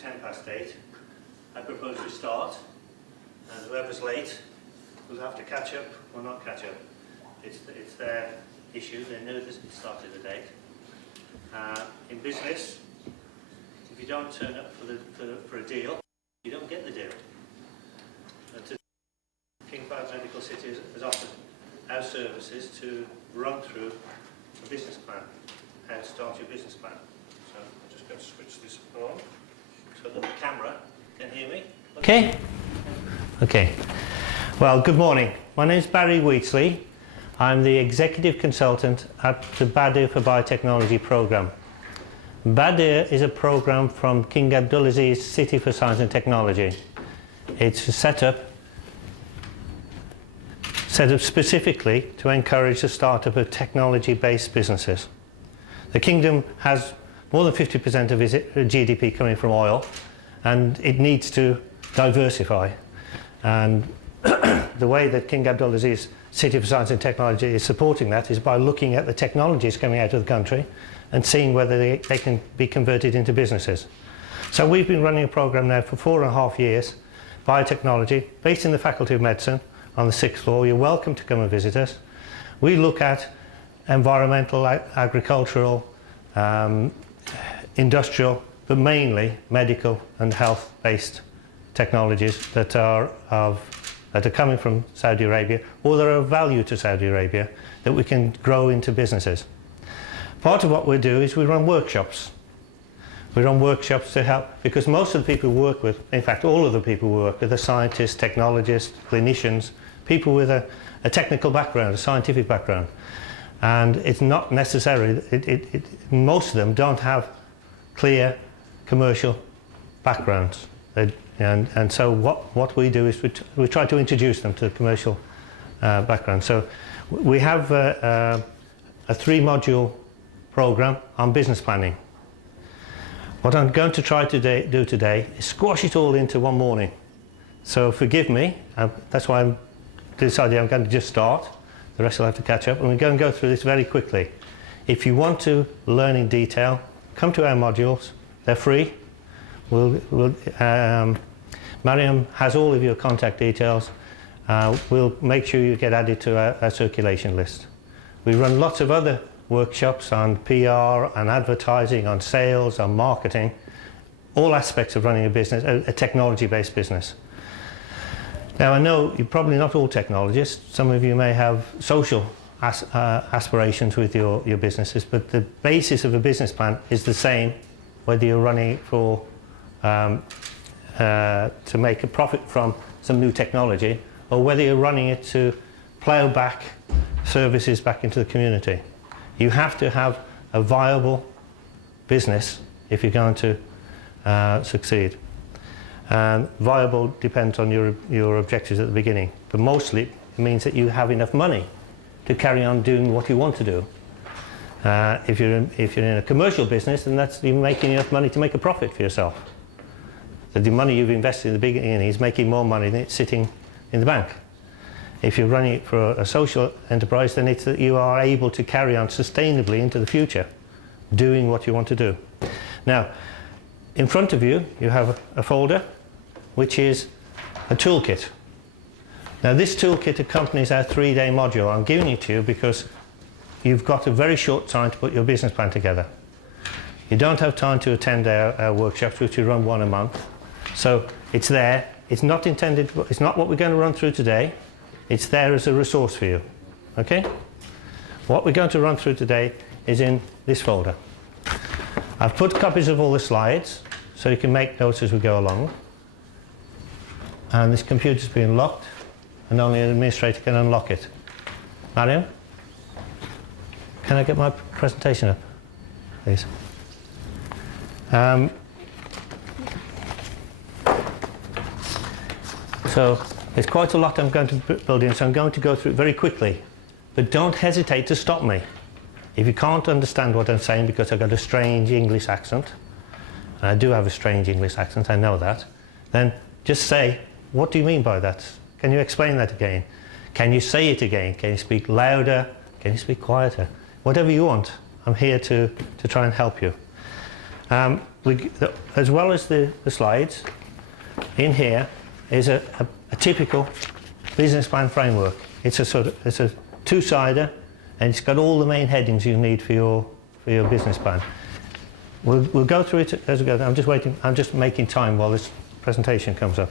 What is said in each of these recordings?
8:10. I propose we start, and whoever's late will have to catch up or not catch up. It's their issue. They know this it started at 8. In business, if you don't turn up for a deal, you don't get the deal. King Cloud Medical City has offered our services to run through a business plan, how to start your business plan. So I'm just going to switch this on so that the camera can hear me. Okay? Okay. Well, good morning. My name is Barry Wheatsley. I'm the Executive Consultant at the Badir for Biotechnology programme. Badir is a programme from King Abdulaziz City for Science and Technology. It's set up specifically to encourage the startup of technology-based businesses. The Kingdom has more than 50% of its GDP coming from oil, and it needs to diversify. And the way that King Abdulaziz City for Science and Technology is supporting that is by looking at the technologies coming out of the country and seeing whether they can be converted into businesses. So we've been running a program now for 4.5 years, biotechnology, based in the Faculty of Medicine on the 6th floor. You're welcome to come and visit us. We look at environmental, agricultural, industrial, but mainly medical and health-based technologies that are coming from Saudi Arabia, or that are of value to Saudi Arabia, that we can grow into businesses. Part of what we do is we run workshops. We run workshops to help, because most of the people we work with, in fact all of the people we work with, are scientists, technologists, clinicians, people with a technical background, a scientific background. And it's not necessary, most of them don't have clear commercial backgrounds. And so what we do is we try to introduce them to the commercial background. So we have a 3-module program on business planning. What I'm going to try to do today is squash it all into one morning. So forgive me, that's why I'm decided I'm going to just start. The rest will have to catch up, and we're going to go through this very quickly. If you want to learn in detail, come to our modules. They're free. Mariam has all of your contact details. We'll make sure you get added to our circulation list. We run lots of other workshops on PR and advertising, on sales, on marketing, all aspects of running a business, a technology-based business. Now I know you're probably not all technologists. Some of you may have social aspirations with your businesses, but the basis of a business plan is the same whether you're running it for to make a profit from some new technology, or whether you're running it to plough back services back into the community. You have to have a viable business if you're going to succeed. Viable depends on your objectives at the beginning, but mostly it means that you have enough money to carry on doing what you want to do. If you're in a commercial business, then that's you making enough money to make a profit for yourself. The money you've invested in the beginning is making more money than it's sitting in the bank. If you're running it for a social enterprise, then it's that you are able to carry on sustainably into the future, doing what you want to do. Now, in front of you, you have a folder, which is a toolkit. Now, this toolkit accompanies our 3-day module. I'm giving it to you because you've got a very short time to put your business plan together. You don't have time to attend our workshops, which we run 1 a month. So it's there. It's not intended, it's not what we're going to run through today. It's there as a resource for you. Okay? What we're going to run through today is in this folder. I've put copies of all the slides so you can make notes as we go along. And this computer's been locked, and only an administrator can unlock it. Mariam, can I get my presentation up, please? So there's quite a lot I'm going to build in, so I'm going to go through it very quickly. But don't hesitate to stop me. If you can't understand what I'm saying because I've got a strange English accent, and I do have a strange English accent, I know that, then just say, what do you mean by that? Can you explain that again? Can you say it again? Can you speak louder? Can you speak quieter? Whatever you want. I'm here to try and help you. as well as the slides, in here is a typical business plan framework. It's a two-sider, and it's got all the main headings you need for your business plan. We'll go through it as we go. I'm just making time while this presentation comes up.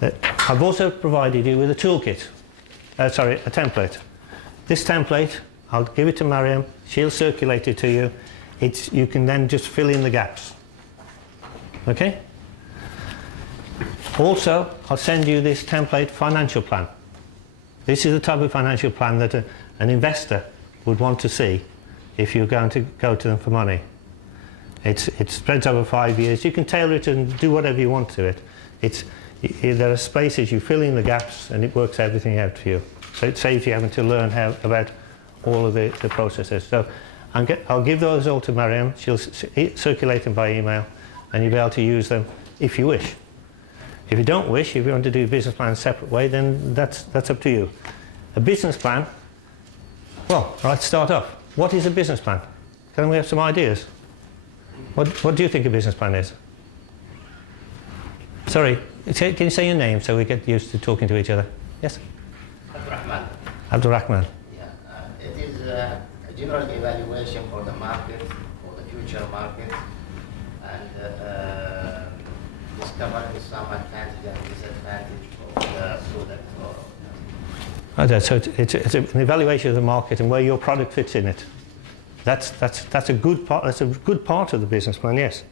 I've also provided you with a toolkit. A template. This template, I'll give it to Mariam. She'll circulate it to you. You can then just fill in the gaps. Okay? Also, I'll send you this template financial plan. This is the type of financial plan that an investor would want to see if you're going to go to them for money. It spreads over 5 years. You can tailor it and do whatever you want to it. There are spaces, you fill in the gaps, and it works everything out for you. So it saves you having to learn about all of the processes. So I'll give those all to Mariam. She'll circulate them by email, and you'll be able to use them if you wish. If you don't wish, if you want to do a business plan a separate way, then that's up to you. A business plan, well, let's start off. What is a business plan? Can we have some ideas? What do you think a business plan is? Sorry, can you say your name so we get used to talking to each other? Yes? Abdurrahman. Abdurrahman. Yeah, it is a general evaluation for the market, for the future market, and discovering some advantage and disadvantage of the product. Okay, so it's an evaluation of the market and where your product fits in it. That's a good part. That's a good part of the business plan. Yes.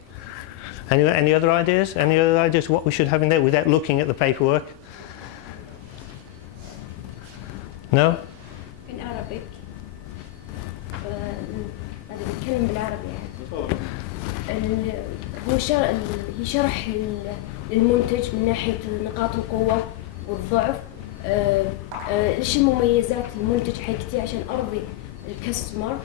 Any other ideas? Any other ideas what we should have in there without looking at the paperwork? No. In Arabic. هذا بيتكلم بالعربي يعني. هو يشرح للمنتج من ناحية نقاط القوة والضعف. ايش مميزات المنتج حقتي عشان ارضي الكاستمر.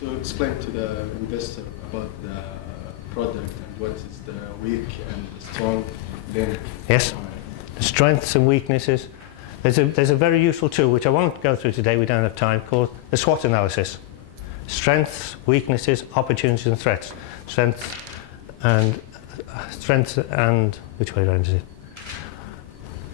To explain to the investor about the product and what is the weak and the strong link. Yes, the strengths and weaknesses. There's a very useful tool which I won't go through today, we don't have time, called the SWOT analysis. Strengths, weaknesses, opportunities and threats. Strengths and which way around is it?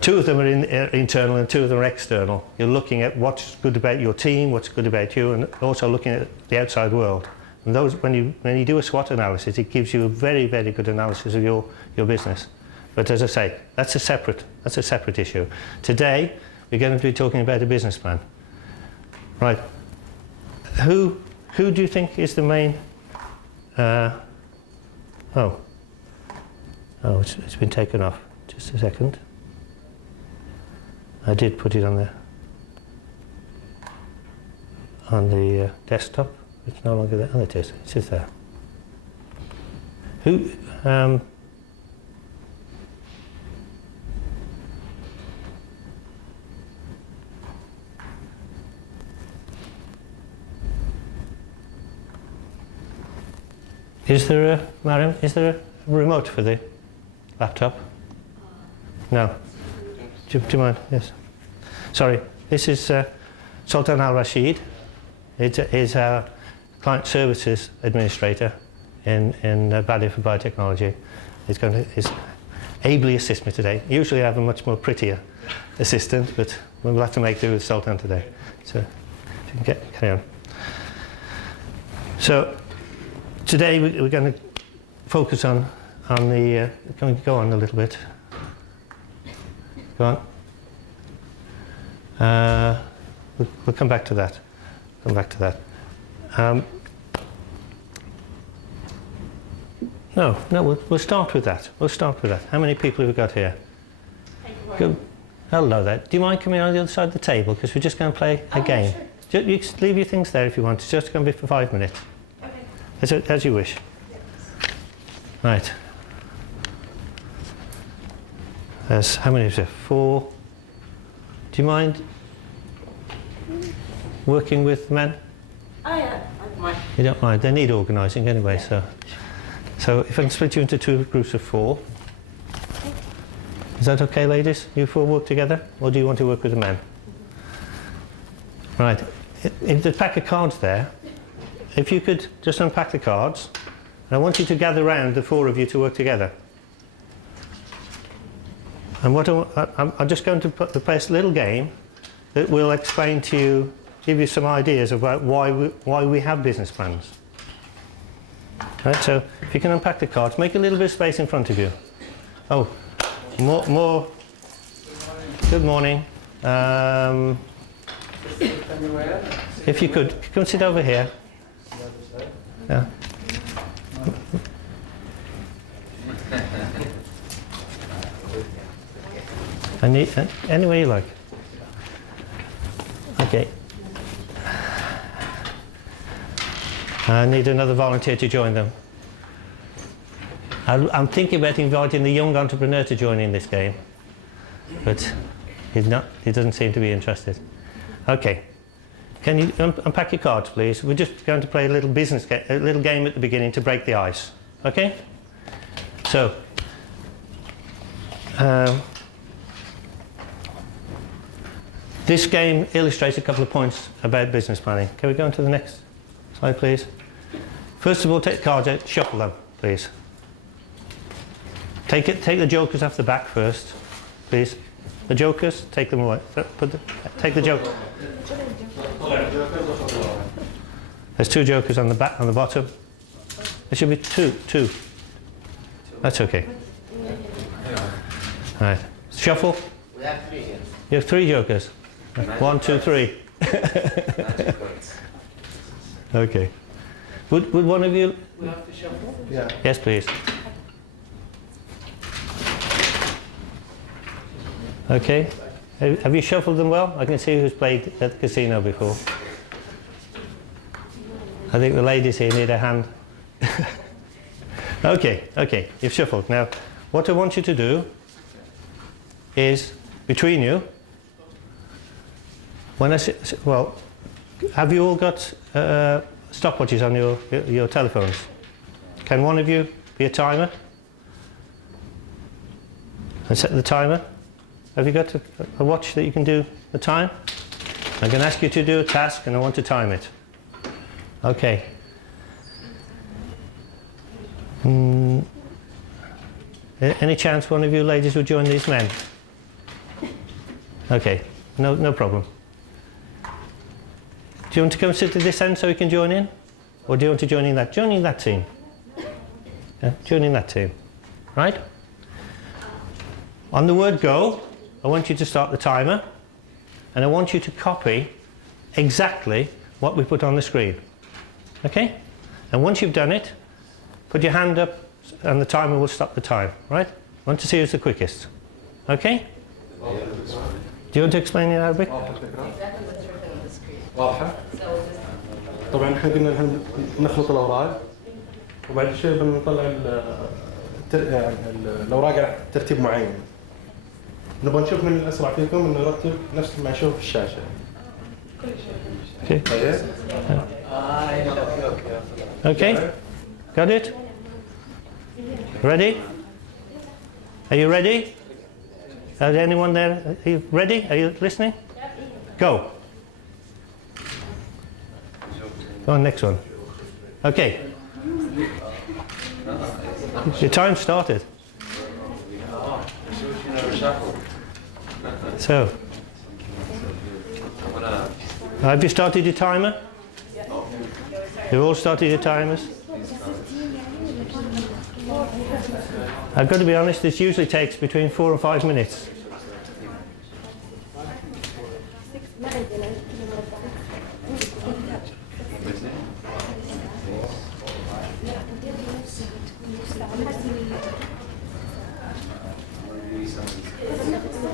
Two of them are internal and two of them are external. You're looking at what's good about your team, what's good about you, and also looking at the outside world. And those, when you do a SWOT analysis, it gives you a very, very good analysis of your business. But as I say, that's a separate issue. Today, we're going to be talking about a business plan. Right. Who do you think is the main? It's been taken off. Just a second. I did put it on the desktop. It's no longer there. Oh, it is. It's just there. Who? Is there a, Mariam, is there a remote for the laptop? No. Do you mind? Yes. Sorry, this is Sultan Al-Rashid. It is our client services administrator in Badia for Biotechnology. He's ably assist me today. Usually I have a much more prettier assistant, but we'll have to make do with Sultan today. So if you can carry on. So today we're going to focus on the. Can we go on a little bit? Go on. We'll come back to that. We'll start with that. How many people have we got here? Good. Hello there. Do you mind coming on the other side of the table? Because we're just going to play a game. Sure. You can leave your things there if you want. It's just going to be for 5 minutes. Okay. As you wish. Yes. Right. There's how many is there? 4. Do you mind working with men? Oh yeah, I don't mind. You don't mind? They need organising anyway, so if I can split you into 2 groups of 4. Is that okay, ladies? You 4 work together? Or do you want to work with the men? Right. If the pack of cards there, if you could just unpack the cards, and I want you to gather round, the four of you, to work together. And what I'm just going to play a little game that will explain to you, give you some ideas about why we have business plans. Right, so if you can unpack the cards, make a little bit of space in front of you. Oh, more. Good morning. If you could, come sit over here. Yeah. I need any way you like. Okay. I need another volunteer to join them. I'm thinking about inviting the young entrepreneur to join in this game, but he doesn't seem to be interested. Okay. Can you unpack your cards, please? We're just going to play a little a little game at the beginning to break the ice. Okay? So, this game illustrates a couple of points about business planning. Can we go on to the next slide, please? First of all, take the cards out, shuffle them, please. Take the jokers off the back first, please. The jokers, take them away. Take the joker. There's two jokers on the back, on the bottom. There should be two. That's okay. All right. Shuffle. We have three here. You have three jokers. 1, 2, 3. Okay. Would one of you? We have to shuffle? Yeah. Yes, please. Okay. Have you shuffled them well? I can see who's played at the casino before. I think the ladies here need a hand. Okay, you've shuffled. Now, what I want you to do is, between you, when I say, well, have you all got stopwatches on your telephones? Can one of you be a timer? And set the timer? Have you got a watch that you can do the time? I'm going to ask you to do a task and I want to time it. Okay. Any chance one of you ladies would join these men? Okay, no problem. Do you want to come sit at this end so we can join in? Or do you want to join in that? Join in that team. Yeah, join in that team. Right? On the word go, I want you to start the timer and I want you to copy exactly what we put on the screen. Okay? And once you've done it, put your hand up and the timer will stop the time. Right? I want to see who's the quickest. Okay? Do you want to explain in Arabic? واضحة؟ طبعا احنا قلنا نخلط الاوراق وبعد شوي بنطلع الاوراق على ترتيب معين. نبغى نشوف من الاسرع فيكم انه يرتب نفس ما يشوف في الشاشة. Okay. Okay? Got it? Ready? Are you ready? Is anyone there? Are you ready? Are you listening? Go. Go on, next one. Okay. Your time started. So, have you started your timer? You've all started your timers? I've got to be honest, this usually takes between 4 and 5 minutes.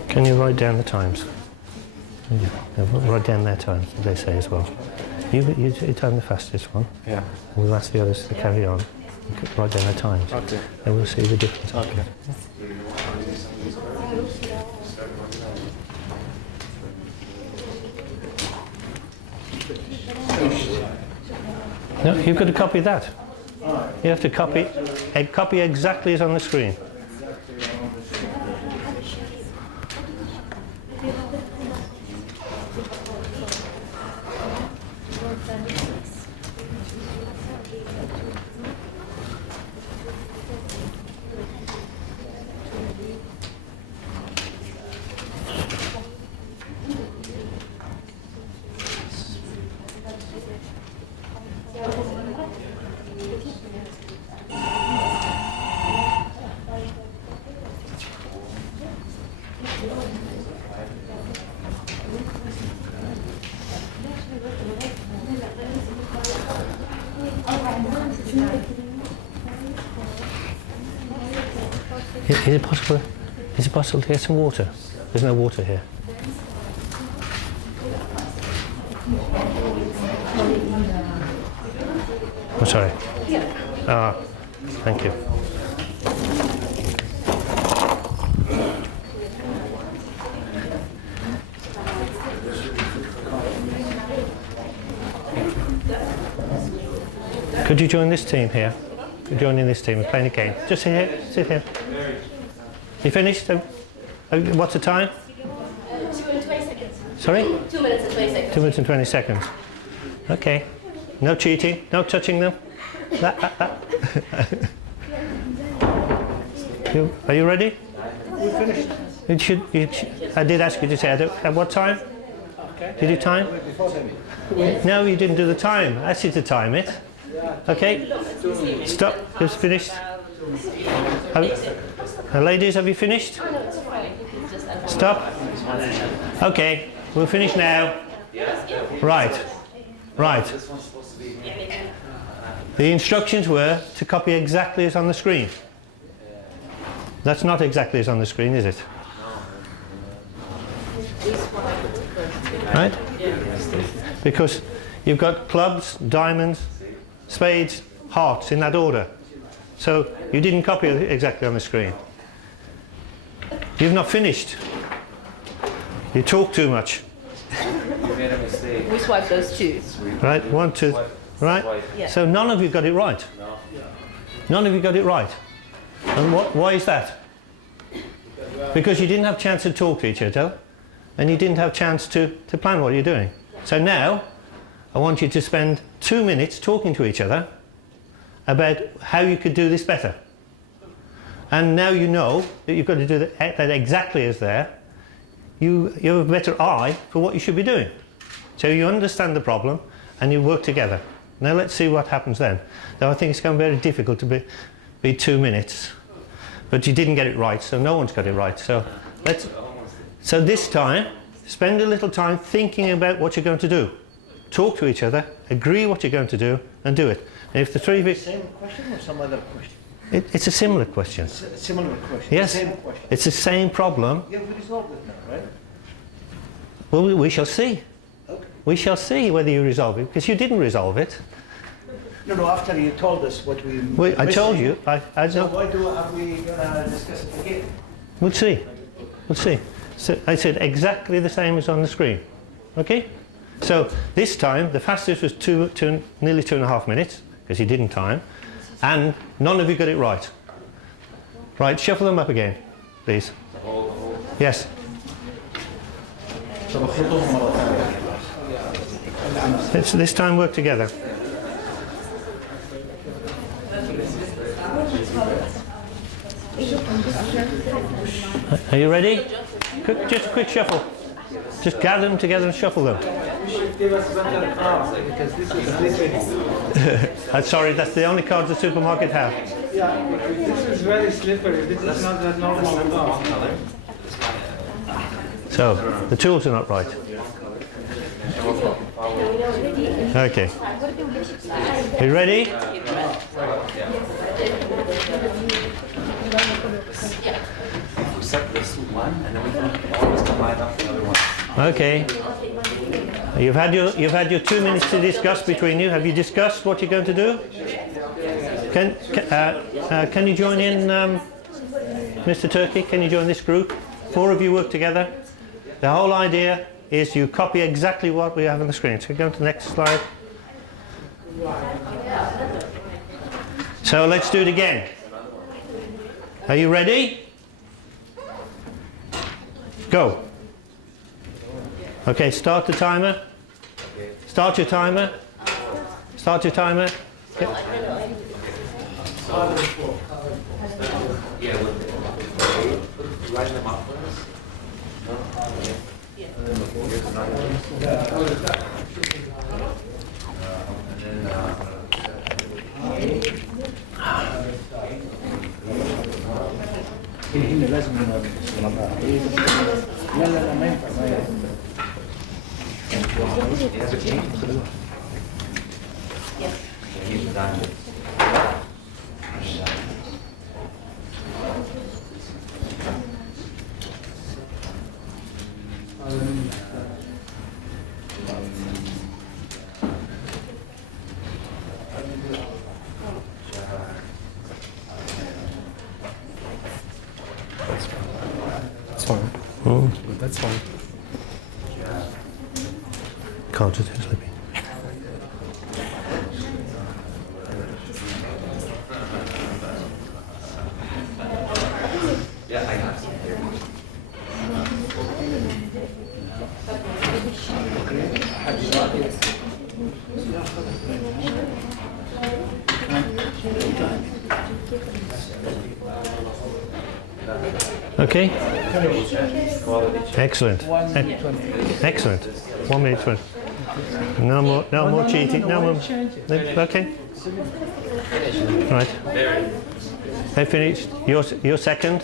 Can you write down the times? Yeah, write down their times, as they say as well. You time the fastest one. Yeah. We'll ask the others to carry on. Write down their times. Okay. And we'll see the difference. Okay. No, you've got to copy that. You have to copy exactly as on the screen. Is it possible? Is it possible to get some water? There's no water here. Oh, sorry. Ah, thank you. Could you join this team here? Could you join in this team? We're playing a game. Just sit here. Sit here. You finished? What's the time? 2 and 20 seconds. Sorry? 2 minutes and 20 seconds. 2 minutes and 20 seconds. Okay. No cheating. No touching them. Are you ready? We finished. I did ask you to say at what time? Okay. Did you time? Before the No, you didn't do the time. I asked you to time it. Okay. Stop. Just finished. Ladies, have you finished? Stop. Okay. We'll finish now. Right. Right. The instructions were to copy exactly as on the screen. That's not exactly as on the screen, is it? Right? Because you've got clubs, diamonds, spades, hearts in that order. So you didn't copy it exactly on the screen. You've not finished. You talk too much. You made a mistake. We swipe those two. Right? 1, 2. Right? Yeah. So none of you got it right. No. None of you got it right. And why is that? Because you didn't have a chance to talk to each other and you didn't have a chance to plan what you're doing. So now I want you to spend 2 minutes talking to each other about how you could do this better. And now you know that you've got to do that exactly as there. You have a better eye for what you should be doing. So you understand the problem and you work together. Now let's see what happens then. Now I think it's going to be very difficult to be 2 minutes. But you didn't get it right, so no one's got it right. So this time, spend a little time thinking about what you're going to do. Talk to each other, agree what you're going to do, and do it. And if the three of you... same question or some other question? It's a similar question. Similar question. Yes, Same question. it's the same problem. Yeah, we resolved it now, right? Well, we shall see. Okay. We shall see whether you resolve it, because you didn't resolve it. No, after you told us what we... I told you. I So don't... why are we going to discuss it again? We'll see. We'll see. So I said exactly the same as on the screen. Okay? So this time, the fastest was nearly 2.5 minutes, because you didn't time, and none of you got it right. Right, shuffle them up again, please. Yes. Let's this time work together. Are you ready? Just a quick shuffle. Just gather them together and shuffle them. Give us better cards because this is slippery. I'm sorry, that's the only cards the supermarket have. Yeah, this is very slippery. This is not that normal card. So, the tools are not right. Okay. Are you ready? We set this to one and then we can always combine up the other one. Okay. You've had your 2 minutes to discuss between you. Have you discussed what you're going to do? Can you join in, Mr. Turkey? Can you join this group? 4 of you work together. The whole idea is you copy exactly what we have on the screen. So go to the next slide. So let's do it again. Are you ready? Go. Okay, start the timer. Start your timer. Start your timer. Okay. Yeah, line them up for us. لا لا لا ما ينفع ما ينفع. That's fine. Can't just sleeping. Yeah, I have some here. Okay. Excellent. 1 minute 20. Excellent. 1 minute 20. No more cheating. No more. Okay. Right. They finished. Your second.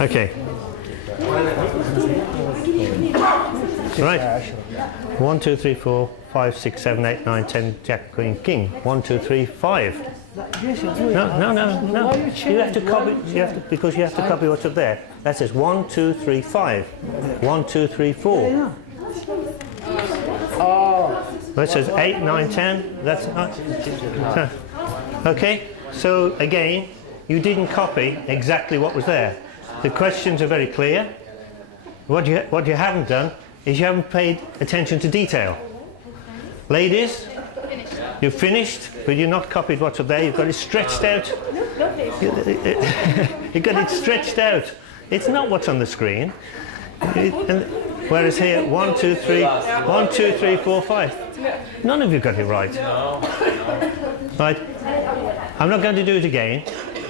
Okay. Right. 1, 2, 3, 4, 5, 6, 7, 8, 9, 10. Jack, Queen, King. 1, 2, 3, 5. Yes, you do it. No. Why You have to copy. Because you have to copy what's up there. That says 1, 2, 3, 5. 1, 2, 3, 4. Oh, That says 8, 9, 10. That's okay. So again, you didn't copy exactly what was there. The questions are very clear. What you haven't done is you haven't paid attention to detail. Ladies, you've finished, but you've not copied what's up there. You've got it stretched out. You've got it stretched out. It's not what's on the screen. Whereas here, 1, 2, 3, 1, 2, 3, 4, 5. None of you got it right. Right. I'm not going to do it again,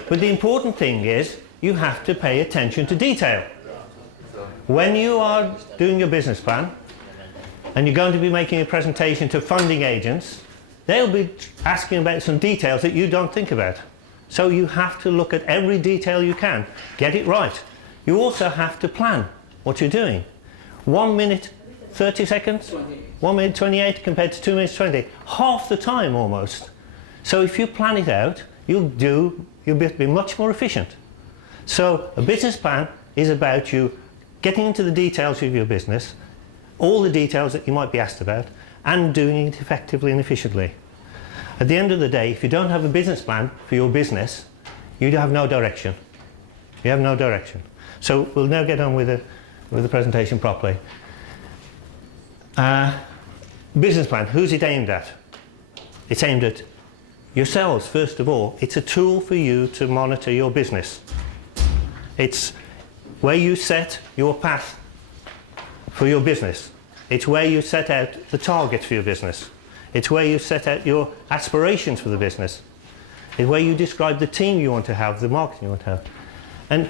but the important thing is you have to pay attention to detail. When you are doing your business plan and you're going to be making a presentation to funding agents, they'll be asking about some details that you don't think about. So you have to look at every detail you can, get it right. You also have to plan what you're doing. 1 minute 30 seconds, 1 minute 28 compared to 2 minutes 20, half the time almost. So if you plan it out, you'll be much more efficient. So a business plan is about you getting into the details of your business, all the details that you might be asked about, and doing it effectively and efficiently. At the end of the day, if you don't have a business plan for your business, you have no direction. You have no direction. So we'll now get on with the presentation properly. Business plan, who's it aimed at? It's aimed at yourselves, first of all. It's a tool for you to monitor your business. It's where you set your path for your business. It's where you set out the targets for your business. It's where you set out your aspirations for the business. It's where you describe the team you want to have, the marketing you want to have. And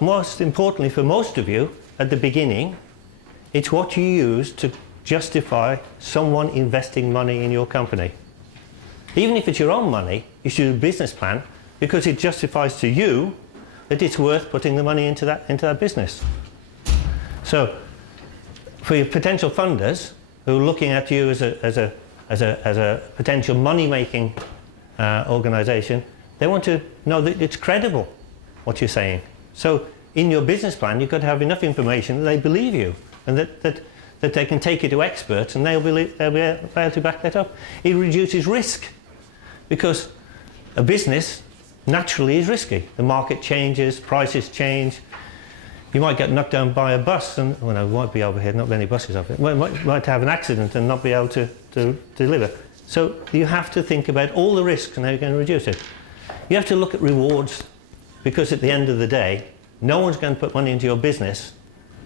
most importantly for most of you, at the beginning, it's what you use to justify someone investing money in your company. Even if it's your own money, you should do a business plan because it justifies to you that it's worth putting the money into that business. So, for your potential funders who are looking at you as a potential money-making organisation, they want to know that it's credible what you're saying. So, in your business plan, you've got to have enough information that they believe you, and that they can take it to experts, and they'll be able to back that up. It reduces risk, because a business naturally is risky. The market changes, prices change. You might get knocked down by a bus, and well, no, it might be over here, not many buses over here. Well, might have an accident and not be able to deliver. So you have to think about all the risks and how you're going to reduce it. You have to look at rewards, because at the end of the day, no one's going to put money into your business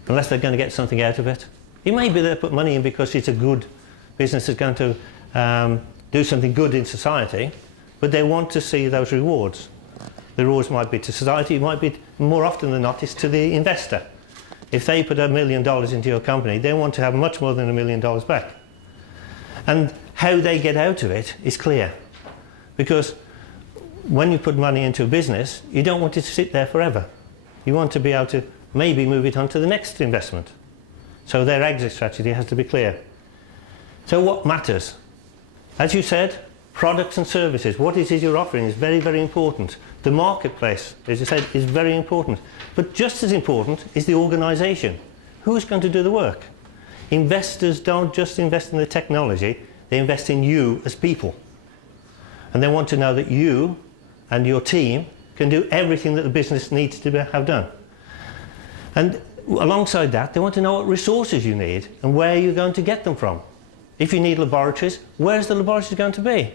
unless they're going to get something out of it. It may be they put money in because it's a good business that's going to do something good in society, but they want to see those rewards. The rewards might be to society, it might be, more often than not, it's to the investor. If they put $1 million into your company, they want to have much more than $1 million back. And how they get out of it is clear. Because when you put money into a business, you don't want it to sit there forever. You want to be able to maybe move it on to the next investment. So their exit strategy has to be clear. So what matters? As you said, products and services. What it is you're offering is very, very important. The marketplace, as you said, is very important. But just as important is the organisation. Who's going to do the work? Investors don't just invest in the technology, they invest in you as people. And they want to know that you and your team can do everything that the business needs to have done. And alongside that, they want to know what resources you need and where you're going to get them from. If you need laboratories, where's the laboratory going to be?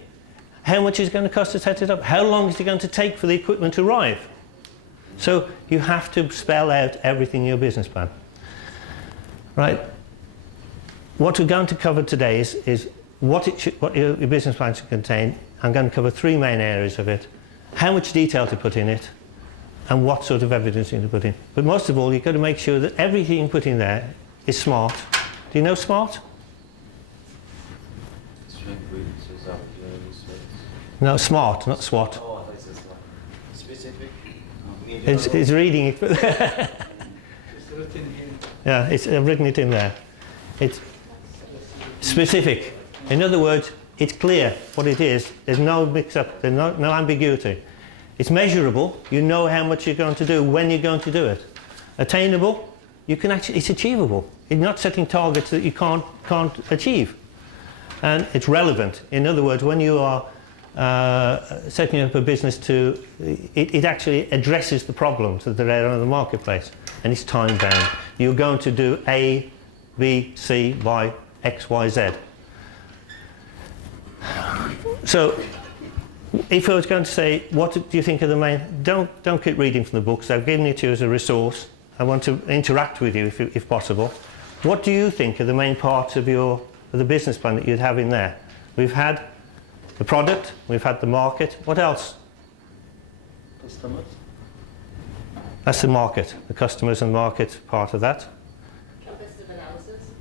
How much is it going to cost to set it up? How long is it going to take for the equipment to arrive? So you have to spell out everything in your business plan. Right. What we're going to cover today is what your business plan should contain. I'm going to cover 3 main areas of it. How much detail to put in it, and what sort of evidence you need to put in. But most of all, you've got to make sure that everything you put in there is smart. Do you know SMART? No, SMART, not SWAT. Oh, I thought it says specific. It's reading it. It's written here. Yeah, I've written it in there. It's specific. In other words, it's clear what it is. There's no mix-up. There's no ambiguity. It's measurable. You know how much you're going to do, when you're going to do it. Attainable. You can actually. It's achievable. You're not setting targets that you can't achieve. And it's relevant. In other words, when you are setting up a business it actually addresses the problems that are there in the marketplace, and it's time bound. You're going to do A, B, C by X, Y, Z. So, if I was going to say, what do you think are the main? Don't keep reading from the books. I've given it to you as a resource. I want to interact with you if possible. What do you think are the main parts of the business plan that you'd have in there? We've had the product, we've had the market. What else? Customers. That's the market, the customers and market part of that. Competitive analysis.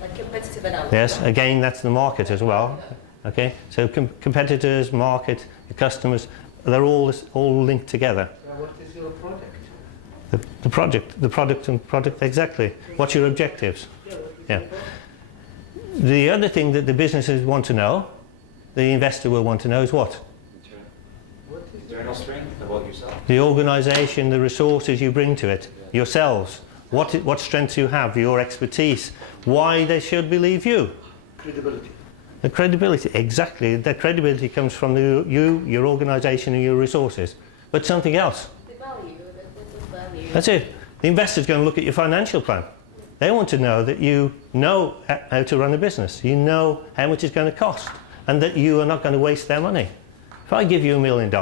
Like competitive analysis. Yes, again, that's the market as well. Okay, so competitors, market, the customers, they're all linked together. What is your product? The product, exactly. What's your objectives? Yeah. The other thing that the businesses want to know, the investor will want to know, is what? Internal strength about yourself. The organisation, the resources you bring to it, yourselves. What strengths you have, your expertise, why they should believe you. Credibility. The credibility, exactly. The credibility comes from your organisation and your resources. But something else. The value. The value. That's it. The investor's going to look at your financial plan. They want to know that you know how to run a business. You know how much it's going to cost, and that you are not going to waste their money. If I give you $1 million,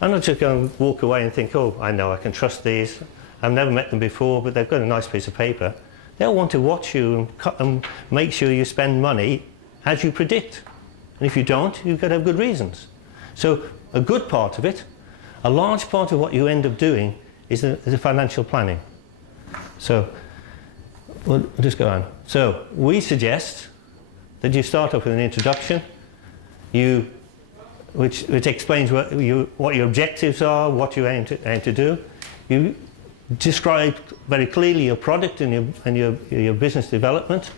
I'm not just going to walk away and think, oh, I know I can trust these. I've never met them before, but they've got a nice piece of paper. They'll want to watch you and make sure you spend money as you predict. And if you don't, you've got to have good reasons. So a good part of it, a large part of what you end up doing is the financial planning. So we'll just go on. So we suggest that you start off with an introduction, which explains what your objectives are, what you aim to do. You describe very clearly your product and your business development,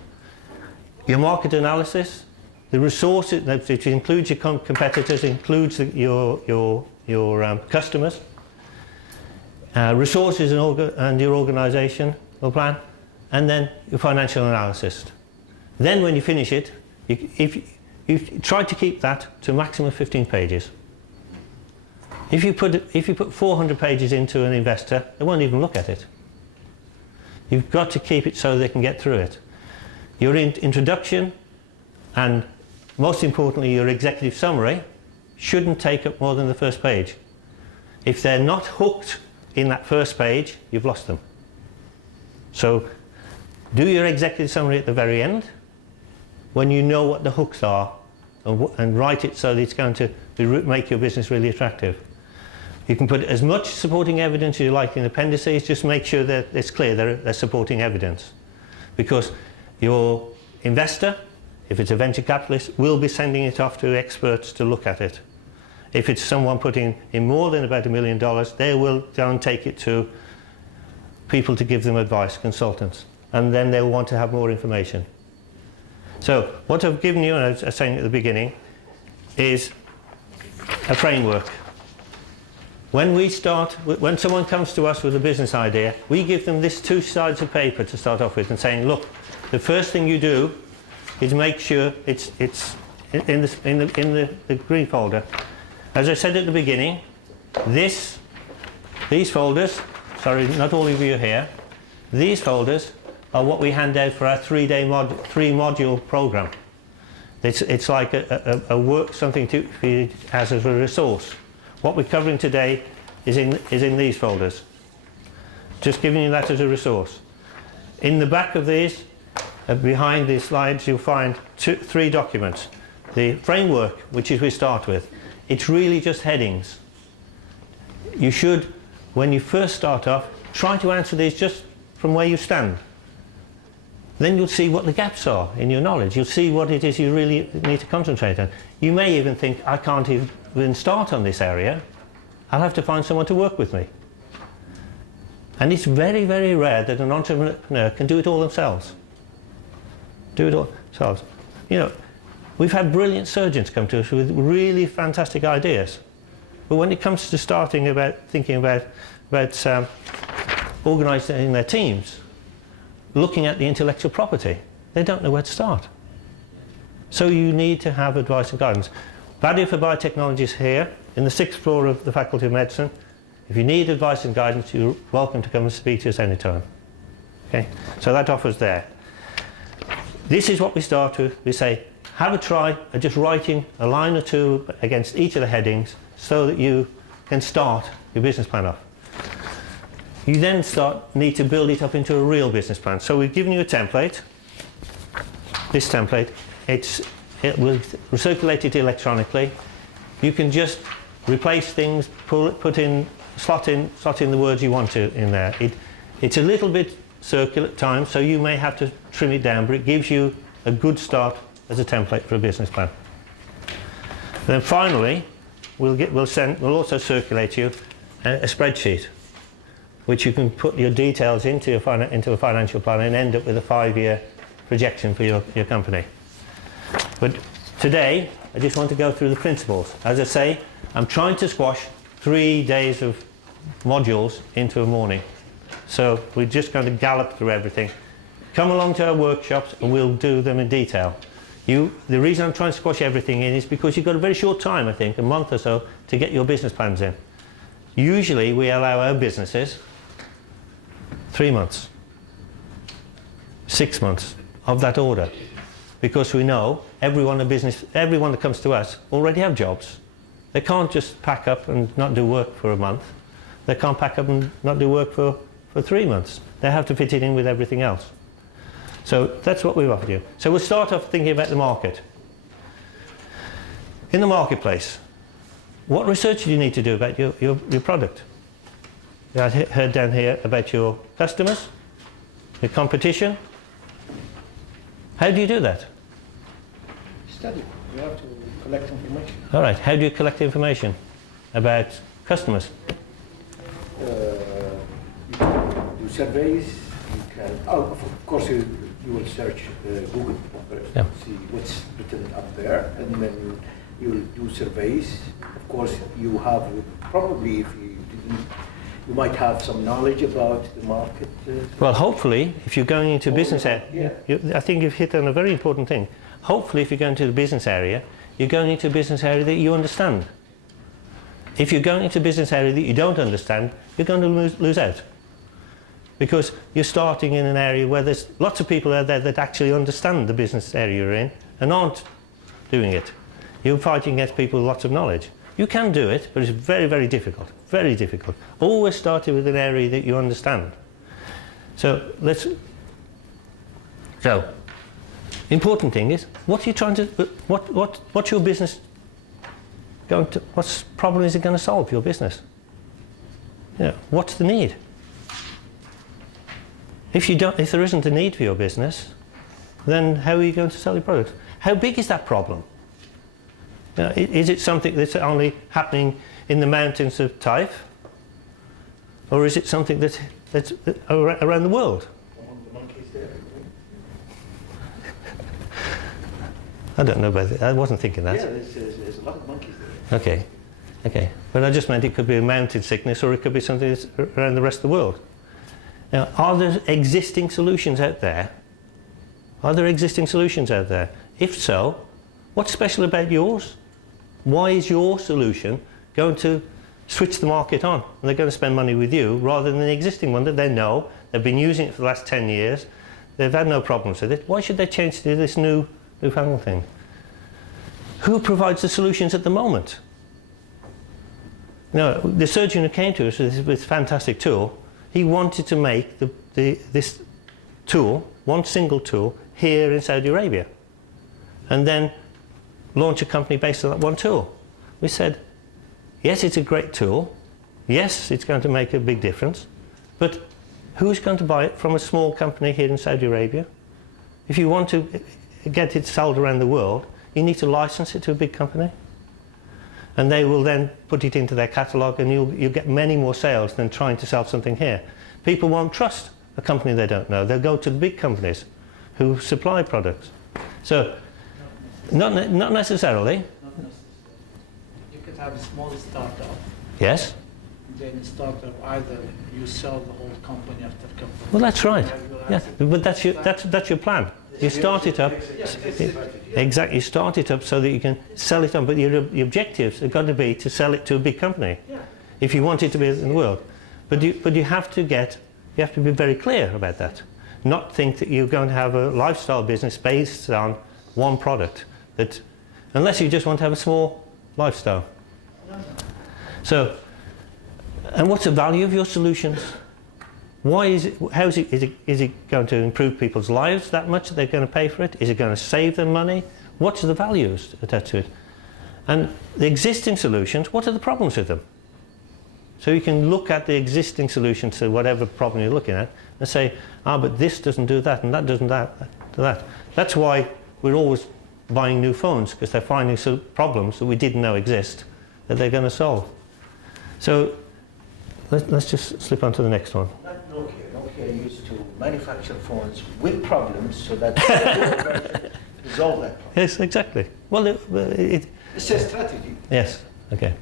your market analysis, the resources, which includes your competitors, includes your customers, resources and your organisation or plan, and then your financial analysis. Then when you finish it, if you try to keep that to a maximum of 15 pages. If you put 400 pages into an investor, they won't even look at it. You've got to keep it so they can get through it. Your introduction and, most importantly, your executive summary shouldn't take up more than the first page. If they're not hooked in that first page, you've lost them. So do your executive summary at the very end, when you know what the hooks are, and write it so that it's going to make your business really attractive. You can put as much supporting evidence as you like in appendices, just make sure that it's clear they're supporting evidence. Because your investor, if it's a venture capitalist, will be sending it off to experts to look at it. If it's someone putting in more than about $1 million, they will go and take it to people to give them advice, consultants, and then they'll want to have more information. So what I've given you, and I was saying at the beginning, is a framework. When someone comes to us with a business idea, we give them this 2 sides of paper to start off with and saying, look, the first thing you do is make sure it's the green folder. As I said at the beginning, these folders, sorry, not all of you are here, these folders are what we hand out for our three-module program. It's like a work, something to be as a resource. What we're covering today is in these folders. Just giving you that as a resource. In the back of these, behind these slides, you'll find three documents. The framework, which is we start with, it's really just headings. You should, when you first start off, try to answer these just from where you stand. Then you'll see what the gaps are in your knowledge. You'll see what it is you really need to concentrate on. You may even think, I can't even start on this area. I'll have to find someone to work with me. And it's very, very rare that an entrepreneur can do it all themselves. Do it all themselves. You know, we've had brilliant surgeons come to us with really fantastic ideas. But when it comes to thinking about organising their teams, looking at the intellectual property, they don't know where to start. So you need to have advice and guidance. Value for Biotechnology is here in the 6th floor of the Faculty of Medicine. If you need advice and guidance, you're welcome to come and speak to us anytime. Okay? So that offer's there. This is what we start with. We say, have a try at just writing a line or two against each of the headings so that you can start your business plan off. You then need to build it up into a real business plan. So we've given you a template. This template, it will circulate it electronically. You can just replace things, slot in the words you want to in there. It's a little bit circular at times, so you may have to trim it down, but it gives you a good start as a template for a business plan. Then finally, we'll also circulate you a spreadsheet, which you can put your details into a financial plan and end up with a 5-year projection for your company. But today, I just want to go through the principles. As I say, I'm trying to squash 3 days of modules into a morning. So we're just going to gallop through everything. Come along to our workshops and we'll do them in detail. The reason I'm trying to squash everything in is because you've got a very short time, I think, a month or so, to get your business plans in. Usually we allow our businesses 3 months, 6 months of that order, because we know everyone that comes to us already have jobs. They can't just pack up and not do work for a month. They can't pack up and not do work for 3 months. They have to fit it in with everything else. So that's what we've offered you. So we'll start off thinking about the market. In the marketplace, what research do you need to do about your product? I heard down here about your customers, your competition. How do you do that? Study. You have to collect information. All right. How do you collect information about customers? You can do surveys. You can. Of course, you will search Google first, Yeah. see what's written up there, and then you will do surveys. Of course, you have probably, if you didn't, you might have some knowledge about the market. Well, hopefully, if you're going into business area, I think you've hit on a very important thing. Hopefully, if you're going to the business area, you're going into a business area that you understand. If you're going into a business area that you don't understand, you're going to lose out. Because you're starting in an area where there's lots of people out there that actually understand the business area you're in and aren't doing it. You're fighting against people with lots of knowledge. You can do it, but it's very, very difficult. Very difficult. Always start with an area that you understand. So important thing is, what are you trying to, what's your business going to, what problem is it going to solve for your business? You know, what's the need? If there isn't a need for your business, then how are you going to sell your product? How big is that problem? You know, is it something that's only happening in the mountains of Taif? Or is it something that's around the world? Among the monkeys there. I don't know about that. I wasn't thinking that. Yeah, there's a lot of monkeys there. Okay. But I just meant it could be a mountain sickness, or it could be something that's around the rest of the world. Now, are there existing solutions out there? Are there existing solutions out there? If so, What's special about yours? Why is your solution going to switch the market on? And they're going to spend money with you rather than the existing one that they know, they've been using it for the last 10 years, they've had no problems with it. Why should they change to this newfangled thing? Who provides the solutions at the moment? No, the surgeon who came to us with this fantastic tool, he wanted to make this tool, one single tool, here in Saudi Arabia, and then launch a company based on that one tool. We said, yes, it's a great tool, yes, it's going to make a big difference, but who's going to buy it from a small company here in Saudi Arabia? If you want to get it sold around the world, you need to license it to a big company. And they will then put it into their catalogue, and you'll get many more sales than trying to sell something here. People won't trust a company they don't know. They'll go to the big companies who supply products. So, not necessarily. Not necessarily. You could have a small startup. Yes. Then startup, either you sell the whole company after a couple of Well, that's right. years. Yeah, but that's your plan. You start it up. Exactly. You start it up so that you can sell it on. But your objectives have got to be to sell it to a big company, if you want it to be in the world. But you have to be very clear about that. Not think that you're going to have a lifestyle business based on one product. That, unless you just want to have a small lifestyle. So, and what's the value of your solutions? Why is it? How is it? Is it going to improve people's lives that much that they're going to pay for it? Is it going to save them money? What's the values attached to it? And the existing solutions, what are the problems with them? So you can look at the existing solution to whatever problem you're looking at and say, but this doesn't do that and that doesn't do that. That's why we're always buying new phones, because they're finding problems that we didn't know exist that they're going to solve. So let's just slip on to the next one. Nokia used to manufacture phones with problems so that they resolve that problem. Yes, exactly. Well, It's a strategy. yes. Okay.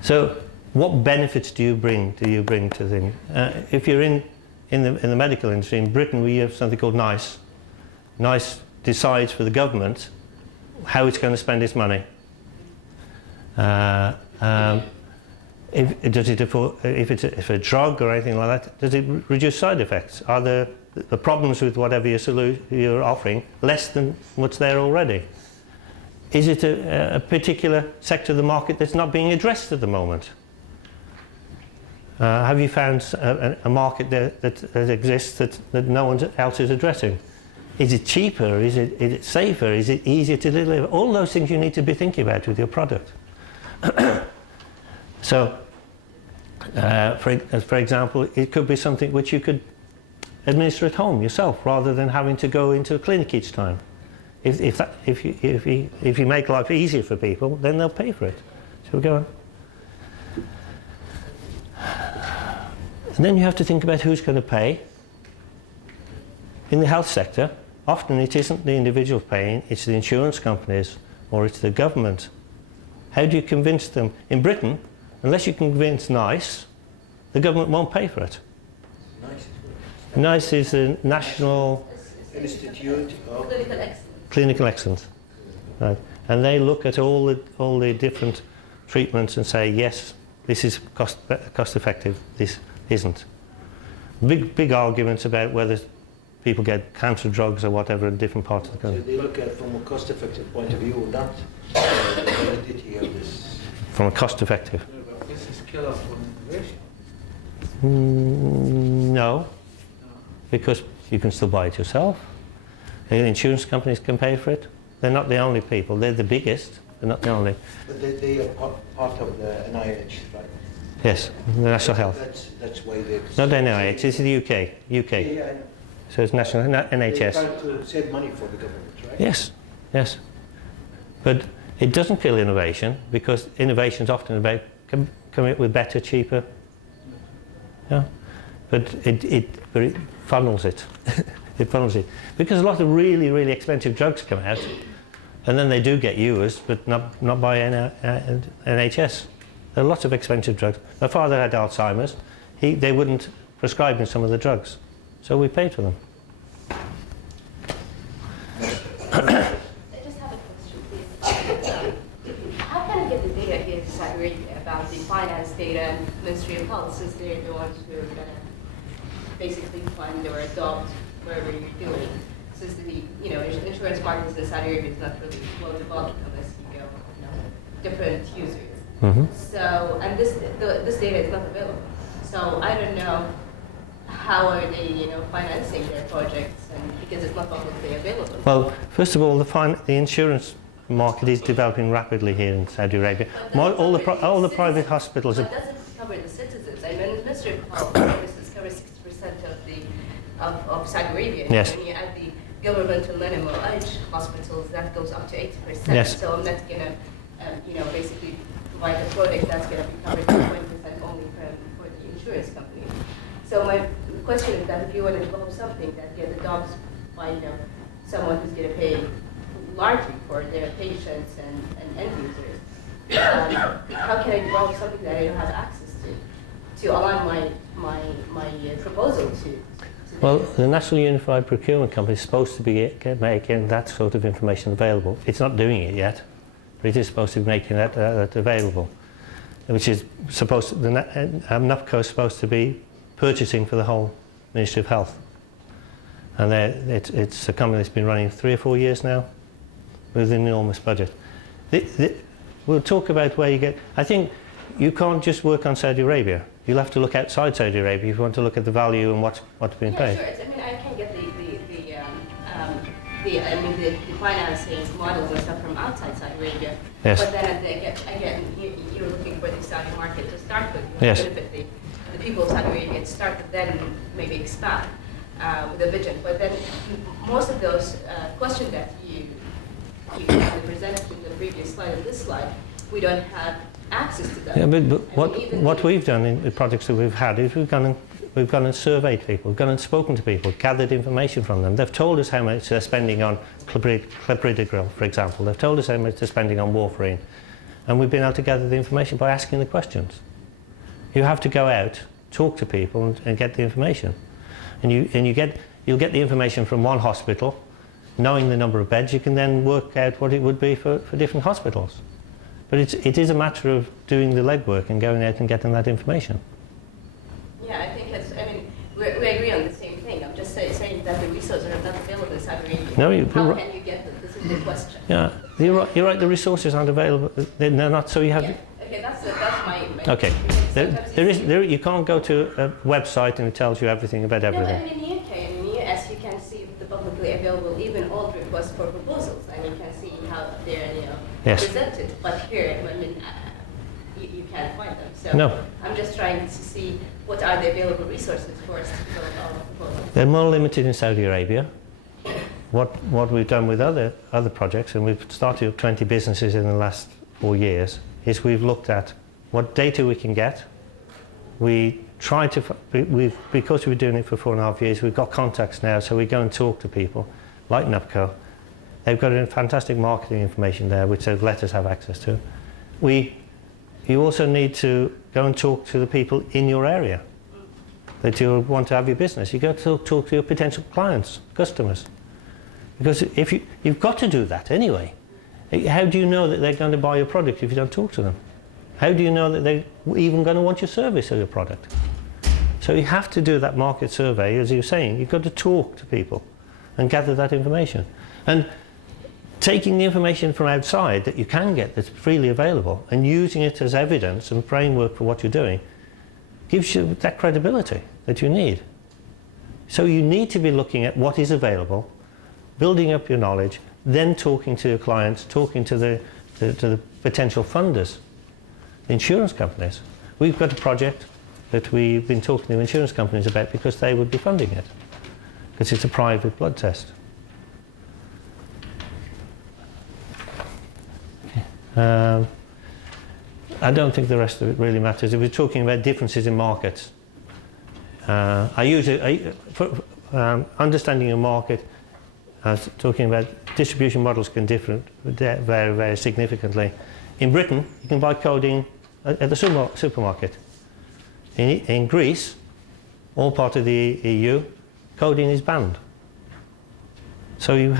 So, what benefits do you bring to things? If you're in the medical industry in Britain, we have something called NICE. NICE decides for the government how it's going to spend its money. If it's a drug or anything like that, does it reduce side effects? Are the problems with whatever you're offering less than what's there already? Is it a particular sector of the market that's not being addressed at the moment? Have you found a market there that exists that no one else is addressing? Is it cheaper? Is it safer? Is it easier to deliver? All those things you need to be thinking about with your product. So, for example, it could be something which you could administer at home yourself, rather than having to go into a clinic each time. If you make life easier for people, then they'll pay for it. So we go on. And then you have to think about who's going to pay. In the health sector, often it isn't the individuals paying, it's the insurance companies or it's the government. How do you convince them? In Britain, unless you convince NICE, the government won't pay for it. NICE is the National Institute of Clinical Excellence. Right. And they look at all the different treatments and say, yes, this is cost effective, this isn't. Big arguments about whether people get cancer drugs or whatever in different parts of the country. So they look at from a cost-effective point of view, not the validity of this. From a cost-effective. This is killer for innovation. No, because you can still buy it yourself. The insurance companies can pay for it. They're not the only people. They're the biggest. They're not the only. But they are part of the NIH, right? Yes, the National Health. That's why they. Not NIH. It's the UK. Yeah, So it's national NHS. they're trying to save money for the government, right? Yes, yes. But it doesn't kill innovation, because innovation is often about coming up with better, cheaper. Yeah. But it funnels it. It funnels it. Because a lot of really, really expensive drugs come out, and then they do get used, but not by NHS. There are lots of expensive drugs. My father had Alzheimer's. They wouldn't prescribe him some of the drugs, so we paid for them. I just have a question. data and Ministry of Health, since they're the ones who are going to basically fund or adopt wherever you're doing. Since the insurance markets in Saudi Arabia is not really well developed unless you go different users. So, and this data is not available. So I don't know how are they financing their projects, and because it's not publicly available. Well, first of all, the insurance market is developing rapidly here in Saudi Arabia. All the private hospitals But are... it doesn't cover the citizens. I mean, the Ministry of Health Services covers 60% of Saudi Arabia. Yes. When you add the governmental minimum wage hospitals, that goes up to 80%. Yes. So I'm not going to, basically provide a product that's going to be covered 20% only for the insurance company. So my question is that if you want to develop something that gets adopted by someone who's going to pay largely for their patients and end users, how can I develop something that I don't have access to align my proposal to Well, the National Unified Procurement Company is supposed to be making that sort of information available. It's not doing it yet, but it is supposed to be making that available, which is supposed to, NUPCO is supposed to be purchasing for the whole Ministry of Health. And it's a company that's been running 3 or 4 years now with an enormous budget. We'll talk about where you get... I think you can't just work on Saudi Arabia. You'll have to look outside Saudi Arabia if you want to look at the value and what's being paid. Sure. I mean, I can get the financing models and stuff from outside Saudi Arabia. Yes. But then again, you're looking for the Saudi market to start with. You Yes. benefit the people of Saudi Arabia to start with, then maybe expand with a vision. But then most of those questions that you presented in the previous slide and this slide, we don't have access to them. Yeah, but what we've done in the projects that we've had is we've gone and surveyed people, we've gone and spoken to people, gathered information from them. They've told us how much they're spending on clopidogrel, for example. They've told us how much they're spending on warfarin. And we've been able to gather the information by asking the questions. You have to go out, talk to people and get the information. And you'll get the information from one hospital. Knowing the number of beds, you can then work out what it would be for different hospitals. But it is a matter of doing the legwork and going out and getting that information. Yeah, I think we agree on the same thing. I'm just saying that the resources are not available in Saudi Arabia. No, how can you get them? This is the question. Yeah, you're right, the resources aren't available. They're not, so you have... Yeah. Okay, that's my Okay, you can't go to a website and it tells you everything about everything. No, but in the UK and in the US, you can see the publicly available, even old requests for proposals, and you can see how they're Yes. presented. But here, you can't find them. So No. I'm just trying to see what are the available resources for us to develop our proposals. They're more limited in Saudi Arabia. What we've done with other projects, and we've started up 20 businesses in the last 4 years, is we've looked at what data we can get. We try to, because we've been doing it for 4.5 years, we've got contacts now, so we go and talk to people like NUPCO. They've got a fantastic marketing information there, which they've let us have access to. You also need to go and talk to the people in your area that you want to have your business. You go to talk to your potential clients, customers. Because if you've got to do that anyway. How do you know that they're going to buy your product if you don't talk to them? How do you know that they're even going to want your service or your product? So you have to do that market survey, as you're saying. You've got to talk to people and gather that information. And taking the information from outside that you can get that's freely available and using it as evidence and framework for what you're doing gives you that credibility that you need. So you need to be looking at what is available, building up your knowledge, then talking to your clients, talking to the potential funders, the insurance companies. We've got a project that we've been talking to insurance companies about because they would be funding it, because it's a private blood test. I don't think the rest of it really matters. If we're talking about differences in markets, understanding a market, talking about distribution models can vary very significantly. In Britain, you can buy codeine at the supermarket. In Greece, all part of the EU, codeine is banned. So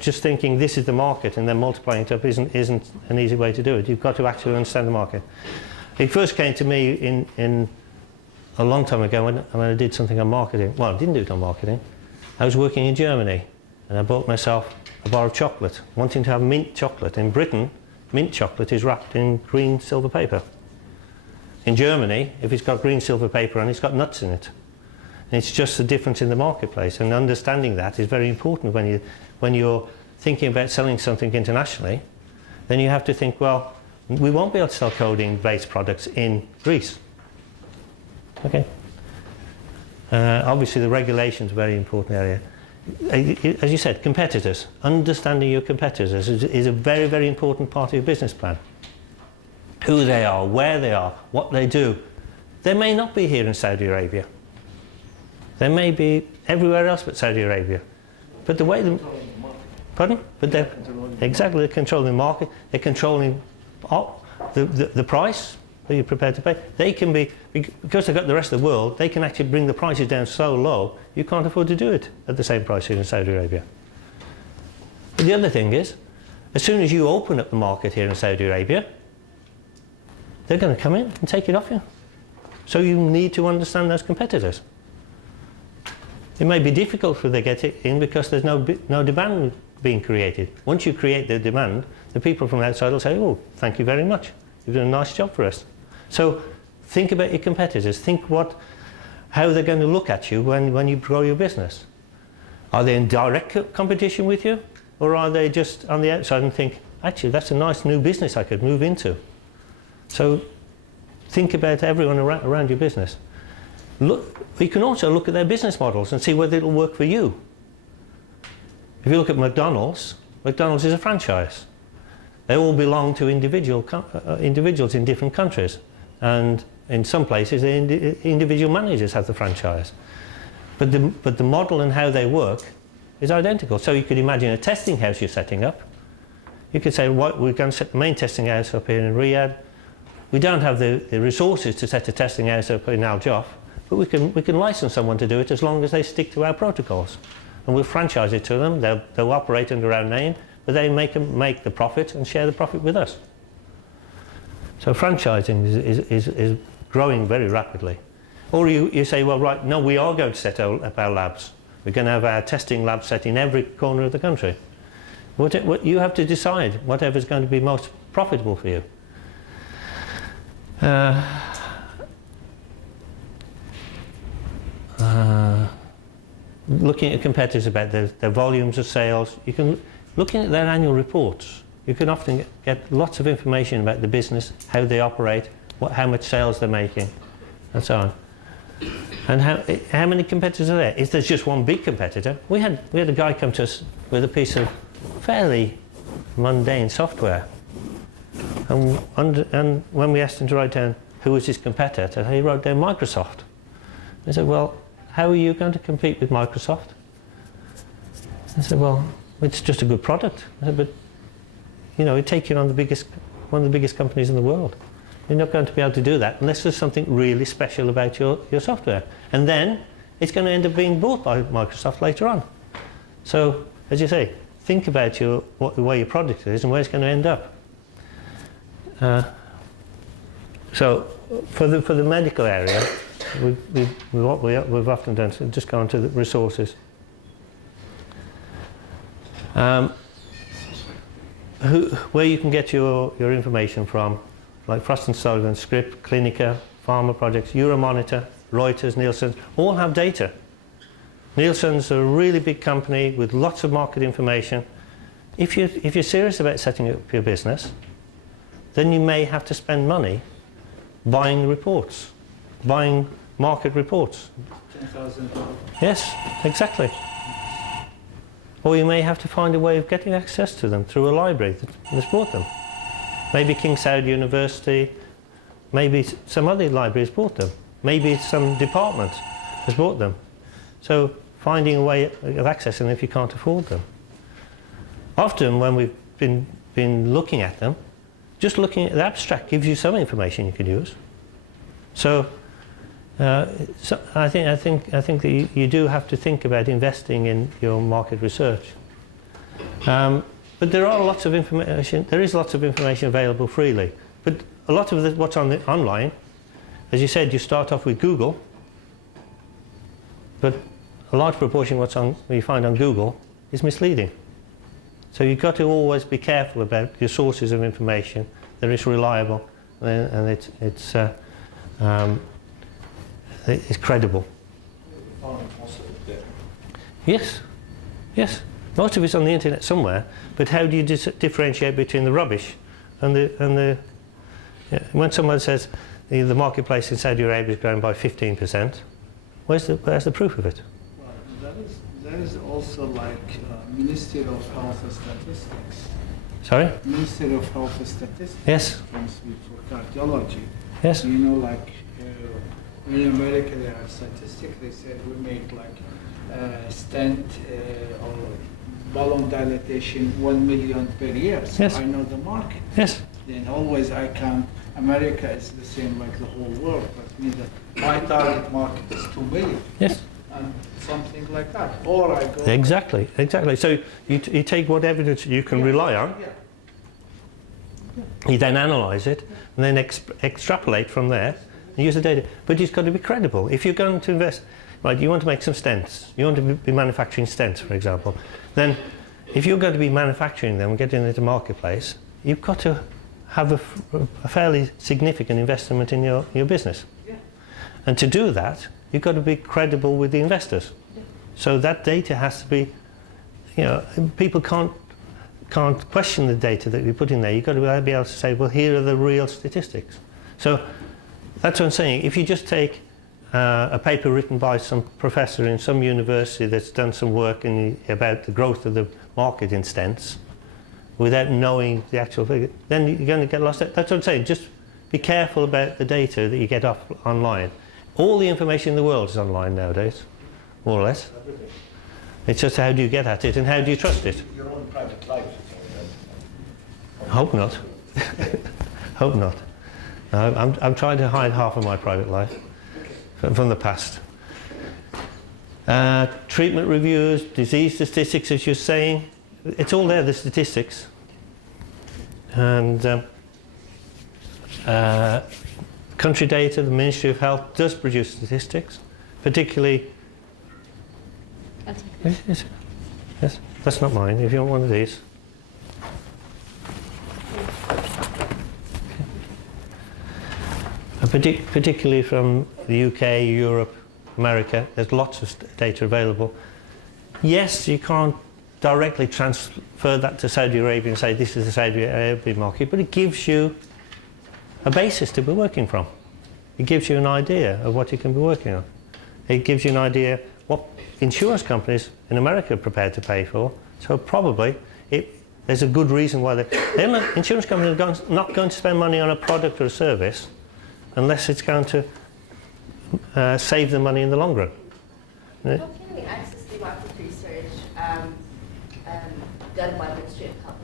just thinking this is the market and then multiplying it up isn't an easy way to do it. You've got to actually understand the market. It first came to me in a long time ago when I did something on marketing. Well, I didn't do it on marketing. I was working in Germany and I bought myself a bar of chocolate, wanting to have mint chocolate. In Britain, mint chocolate is wrapped in green silver paper. In Germany, if it's got green silver paper on it, it's got nuts in it. And it's just the difference in the marketplace, and understanding that is very important when you're thinking about selling something internationally. Then you have to think, well, we won't be able to sell codeine-based products in Greece. Okay. Obviously, the regulation is a very important area. As you said, competitors. Understanding your competitors is a very, very important part of your business plan. Who they are, where they are, what they do. They may not be here in Saudi Arabia. They may be everywhere else but Saudi Arabia. But the way them, pardon? But they're exactly, they're controlling the market. They're controlling the price that you're prepared to pay. They can be, because they've got the rest of the world, they can actually bring the prices down so low you can't afford to do it at the same price here in Saudi Arabia. But the other thing is, as soon as you open up the market here in Saudi Arabia, they're going to come in and take it off you. So you need to understand those competitors. It may be difficult for them to get it in because there's no demand being created. Once you create the demand, the people from outside will say, oh, thank you very much. You've done a nice job for us. So think about your competitors. Think how they're going to look at you when you grow your business. Are they in direct competition with you? Or are they just on the outside and think, actually, that's a nice new business I could move into. So think about everyone around your business. You can also look at their business models and see whether it'll work for you. If you look at McDonald's, McDonald's is a franchise. They all belong to individuals in different countries. And in some places, the individual managers have the franchise. But the model and how they work is identical. So you could imagine a testing house you're setting up. You could say, we're going to set the main testing house up here in Riyadh. We don't have the resources to set a testing house up in Al Jaff, but we can license someone to do it as long as they stick to our protocols. And we'll franchise it to them. They'll operate under our name, but they make the profit and share the profit with us. So franchising is growing very rapidly. Or you say, well, right, no, we are going to set up our labs. We're going to have our testing labs set in every corner of the country. What you have to decide whatever's going to be most profitable for you. Looking at competitors about their volumes of sales, looking at their annual reports, you can often get lots of information about the business, how they operate, how much sales they're making, and so on. And how many competitors are there? If there's just one big competitor, we had a guy come to us with a piece of fairly mundane software, and when we asked him to write down who was his competitor, he wrote down Microsoft. I said, well, how are you going to compete with Microsoft? I said, well, it's just a good product. I said, but you're taking on one of the biggest companies in the world. You're not going to be able to do that unless there's something really special about your software. And then it's going to end up being bought by Microsoft later on. So, as you say, think about where your product is and where it's going to end up. So, for the medical area, what we've often done is just go on to the resources. Where you can get your information from, like Frost & Sullivan, Scrip, Clinica, Pharma Projects, Euromonitor, Reuters, Nielsen, all have data. Nielsen's a really big company with lots of market information. If you're serious about setting up your business, then you may have to spend money buying reports, buying market reports. $10,000. Yes, exactly. Or you may have to find a way of getting access to them through a library that's bought them. Maybe King Saud University, maybe some other libraries bought them. Maybe some department has bought them. So finding a way of accessing them if you can't afford them. Often when we've been looking at them, just looking at the abstract gives you some information you can use. So, I think that you do have to think about investing in your market research. But there is lots of information available freely. But a lot of what's online, as you said, you start off with Google, but a large proportion of what you find on Google is misleading. So you've got to always be careful about your sources of information, that it's reliable and it's credible. Yes, yes. Most of it's on the internet somewhere, but how do you differentiate between the rubbish and the when someone says the marketplace in Saudi Arabia is growing by 15%, where's the proof of it? Well, that is also like Ministry of Health Statistics. Sorry? Ministry of Health Statistics. Yes. For cardiology. Yes. You know, like in America, there are statistics. They said we make like stent or balloon dilatation 1 million per year. So Yes. I know the market. Yes. Then always I count. America is the same like the whole world, but me my target market is 2 million. Yes. And something like that. Or I go. Exactly. So you take what evidence you can rely on, Yeah. you then analyse it, and then extrapolate from there, and use the data. But it's got to be credible. If you're going to invest, right, you want to make some stents, you want to be manufacturing stents, for example, then if you're going to be manufacturing them and getting into the marketplace, you've got to have a fairly significant investment in your business. Yeah. And to do that, you've got to be credible with the investors. Yeah. So that data has to be, people can't question the data that you put in there. You've got to be able to say, well, here are the real statistics. So that's what I'm saying. If you just take a paper written by some professor in some university that's done some work about the growth of the market in stents, without knowing the actual figure, then you're going to get lost. That's what I'm saying. Just be careful about the data that you get off online. All the information in the world is online nowadays, more or less. It's just how do you get at it and how do you trust it? Your own private life. Hope not. Hope not. No, I'm trying to hide half of my private life from the past. Treatment reviews, disease statistics, as you're saying, it's all there, the statistics. And country data, the Ministry of Health does produce statistics, particularly. Yes, that's not mine. If you want one of these. Particularly from the UK, Europe, America, there's lots of data available. Yes, you can't directly transfer that to Saudi Arabia and say this is the Saudi Arabian market, but it gives you a basis to be working from. It gives you an idea of what you can be working on. It gives you an idea what insurance companies in America are prepared to pay for. So probably there's a good reason why insurance companies are not going to spend money on a product or a service unless it's going to save them money in the long run. How can we access the market research done by Ministry of Health?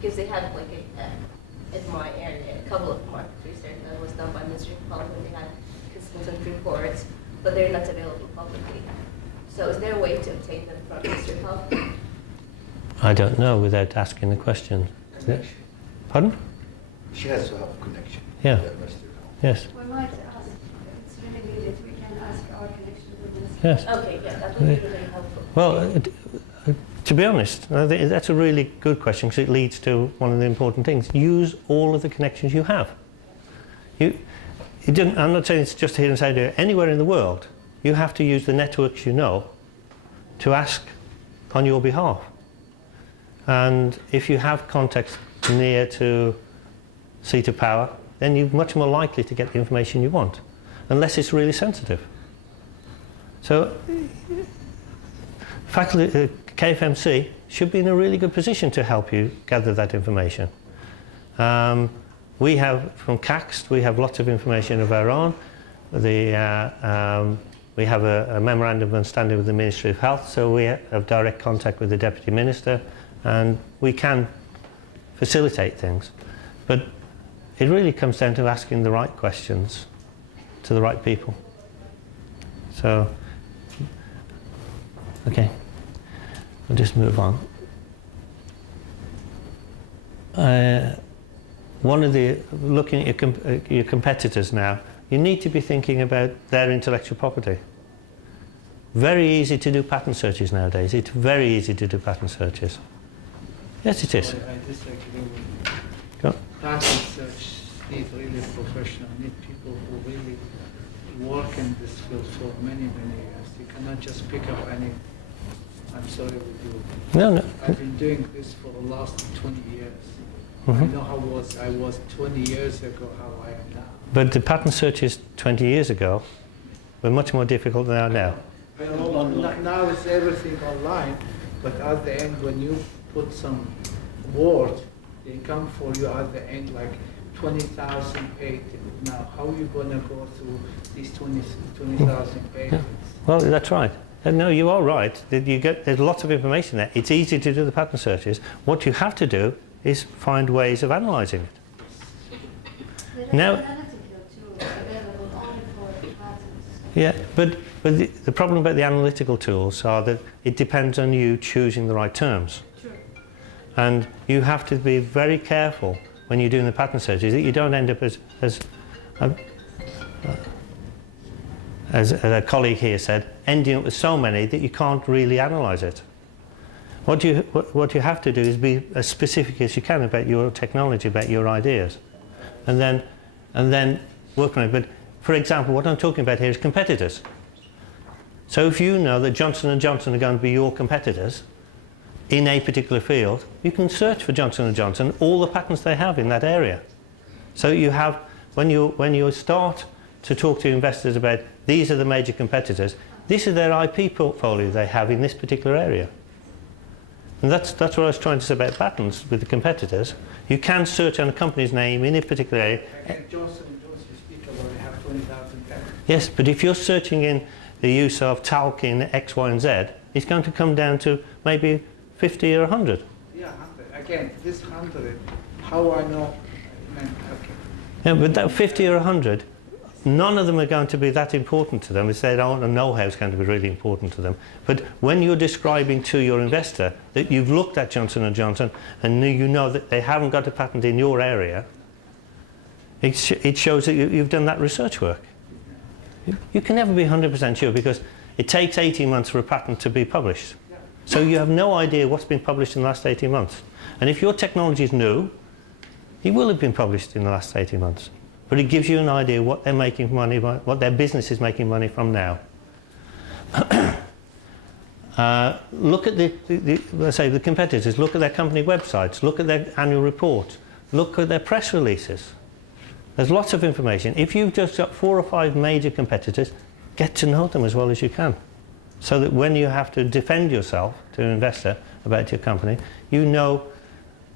Because they have like in my area, a couple of market research that was done by Ministry of Health when they had consultant reports, but they're not available publicly. So is there a way to obtain them from Ministry of Health? I don't know without asking the question. Connection. Pardon? She has to have a connection. Yeah. with the Ministry of Health. Yes. We might ask, if it's really needed, we can ask our connection with this. Yes. Okay, yeah, that would be really helpful. Well, to be honest, I think that's a really good question because it leads to one of the important things. Use all of the connections you have. I'm not saying it's just here in Saudi Arabia, anywhere in the world, you have to use the networks you know to ask on your behalf. And if you have contacts near to seat of power, then you're much more likely to get the information you want, unless it's really sensitive. So, faculty, KFMC should be in a really good position to help you gather that information. We have, from CACST, we have lots of information of our own. We have a memorandum of understanding with the Ministry of Health, so we have direct contact with the Deputy Minister, and we can facilitate things. But it really comes down to asking the right questions to the right people. So, okay, we'll just move on. looking at your competitors now, you need to be thinking about their intellectual property. Very easy to do patent searches nowadays. It's very easy to do patent searches. Yes, it is. I disagree with you. Go. Patent search need really professional, need people who really work in this field for many, many years. You cannot just pick up any. I'm sorry with you. No. I've been doing this for the last 20 years. Mhm. I know how I was 20 years ago, how I am now. But the patent searches 20 years ago were much more difficult than they are now. Now it's everything online, but at the end, when you put some word, they come for you at the end like 20,000 pages. Now, how are you going to go through these 20,000 pages? Well, that's right. No, you are right. There's lots of information there. It's easy to do the patent searches. What you have to do is find ways of analysing it. There Now- are analytical tools available only for patents. Yeah, but the problem about the analytical tools are that it depends on you choosing the right terms. True. And you have to be very careful when you're doing the patent searches that you don't end up as a colleague here said, ending up with so many that you can't really analyse it. What you have to do is be as specific as you can about your technology, about your ideas, and then work on it. But for example, what I'm talking about here is competitors. So if you know that Johnson & Johnson are going to be your competitors in a particular field, you can search for Johnson & Johnson, all the patents they have in that area. So you have, when you start to talk to investors about these are the major competitors, this is their IP portfolio they have in this particular area. And that's what I was trying to say about patents with the competitors. You can search on a company's name in a particular area. Again, Johnson & Johnson, you speak about, they have 20,000 patents. Yes, but if you're searching in the use of talc in X, Y, and Z, it's going to come down to maybe 50 or 100. Yeah, 100. Again, this 100, how I know, okay. Yeah, but that 50 or 100, none of them are going to be that important to them. If they don't know how it's going to be really important to them. But when you're describing to your investor that you've looked at Johnson & Johnson and you know that they haven't got a patent in your area, it shows that you've done that research work. You can never be 100% sure because it takes 18 months for a patent to be published. So you have no idea what's been published in the last 18 months. And if your technology is new, it will have been published in the last 18 months. But it gives you an idea what they're making money by, what their business is making money from now. Look at let's say the competitors, look at their company websites, look at their annual report, look at their press releases. There's lots of information. If you've just got 4 or 5 major competitors, get to know them as well as you can. So that when you have to defend yourself to an investor about your company, you know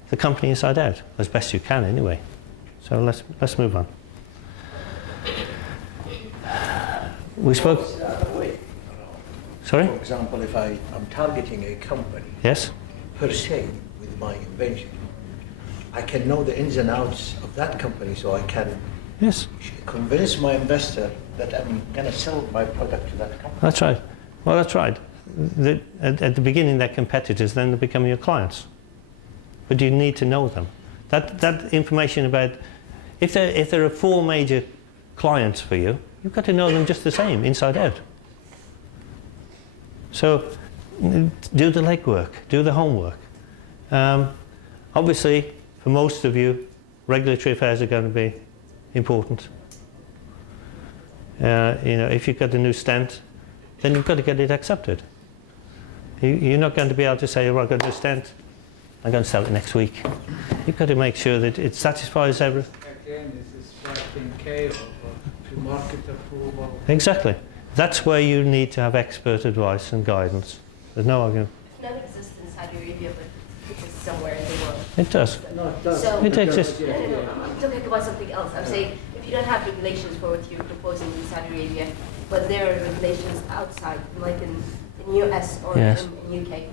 the company inside out, as best you can anyway. So let's move on. We spoke... Sorry? For example, if I'm targeting a company Yes? per se with my invention, I can know the ins and outs of that company, so I can Yes. convince my investor that I'm going to sell my product to that company. That's right. Well, that's right. At the beginning, they're competitors, then they become your clients. But you need to know them. That information about... If there are 4 major clients for you, you've got to know them just the same, inside out. So, do the legwork, do the homework. Obviously, for most of you, regulatory affairs are going to be important. If you've got a new stent, then you've got to get it accepted. You're not going to be able to say, oh, I've got a new stent, I'm going to sell it next week. You've got to make sure that it satisfies everything. Again, this is 15K or pre-market approval. Exactly. That's where you need to have expert advice and guidance. There's no argument. It does exist in Saudi Arabia, but it exists somewhere in the world. It does. No, it does. So- It exists. No, I'm talking about something else. I'm saying if you don't have regulations for what you're proposing in Saudi Arabia, but there are regulations outside, like in US or Yes. in UK,